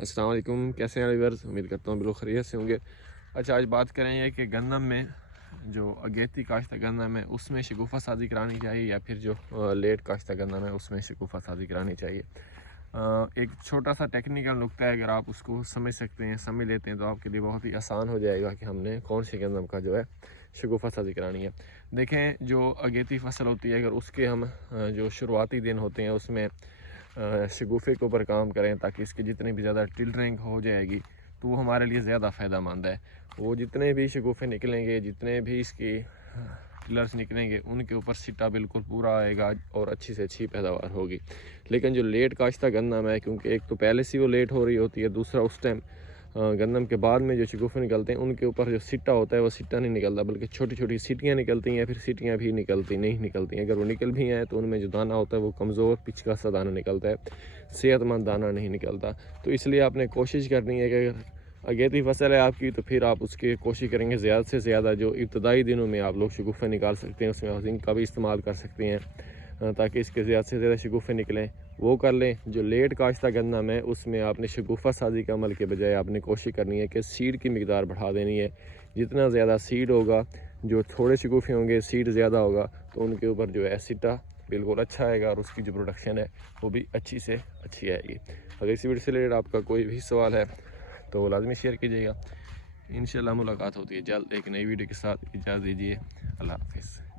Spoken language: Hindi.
अस्सलाम वालेकुम, कैसे हैं व्यूअर्स। उम्मीद करता हूँ बिल्कुल खैरियत से होंगे। अच्छा, आज बात करेंगे कि गंदम में जो अगेती काश्त गंदम है उसमें शगुफ़ा साजी करानी चाहिए या फिर जो लेट काश्त गंदम है उसमें शगुफ़ा साजी करानी चाहिए। एक छोटा सा टेक्निकल नुक्ता है, अगर आप उसको समझ सकते हैं, समझ लेते हैं तो आपके लिए बहुत ही आसान हो जाएगा कि हमने कौन सी गंदम का जो है शगुफ़ा साजी करानी है। देखें, जो अगेती फसल होती है, अगर उसके हम जो शुरुआती दिन होते हैं उसमें शगुफ़े के ऊपर काम करें ताकि इसकी जितनी भी ज़्यादा टिल्टरिंग हो जाएगी तो वो हमारे लिए ज़्यादा फ़ायदा मंद है। वो जितने भी शगुफ़े निकलेंगे, जितने भी इसकी टिलर्स निकलेंगे, उनके ऊपर सिट्टा बिल्कुल पूरा आएगा और अच्छी से अच्छी पैदावार होगी। लेकिन जो लेट काश्ता गंदम है, क्योंकि एक तो पहले से वो लेट हो रही होती है, दूसरा उस टाइम गंदम के बाद में जो शगुफ़े निकलते हैं उनके ऊपर जो सिट्टा होता है वो सिट्टा नहीं निकलता, बल्कि छोटी छोटी सीटियाँ निकलती हैं, फिर सीटियाँ भी नहीं निकलती हैं। अगर वो निकल भी हैं तो उनमें जो दाना होता है वो कमज़ोर पिचका सा दाना निकलता है, सेहतमंद दाना नहीं निकलता। तो इसलिए आपने कोशिश करनी है कि अगर अगेती फसल है आपकी तो फिर आप उसकी कोशिश करेंगे ज़्यादा से ज़्यादा जो इब्तदाई दिनों में आप लोग शगुफ़े निकाल सकते हैं उसमें जिंक का भी इस्तेमाल कर सकते हैं ताकि इसके ज़्यादा से ज़्यादा शगुफ़े निकलें, वो कर लें। जो लेट काश्ता गंदम है उसमें आपने शगुफ़ा साजी के अमल के बजाय आपने कोशिश करनी है कि सीड की मिकदार बढ़ा देनी है। जितना ज़्यादा सीड होगा, जो थोड़े शगुफ़े होंगे, सीड ज़्यादा होगा तो उनके ऊपर जो है सिट्टा बिल्कुल अच्छा आएगा और उसकी जो प्रोडक्शन है वो भी अच्छी से अच्छी आएगी। अगर इसी वीडियो से रिलेटेड आपका कोई भी सवाल है तो लाजमी शेयर कीजिएगा। इंशाल्लाह मुलाकात होती है जल्द एक नई वीडियो के साथ। इजाज़त दीजिए, अल्लाह हाफ़िज़।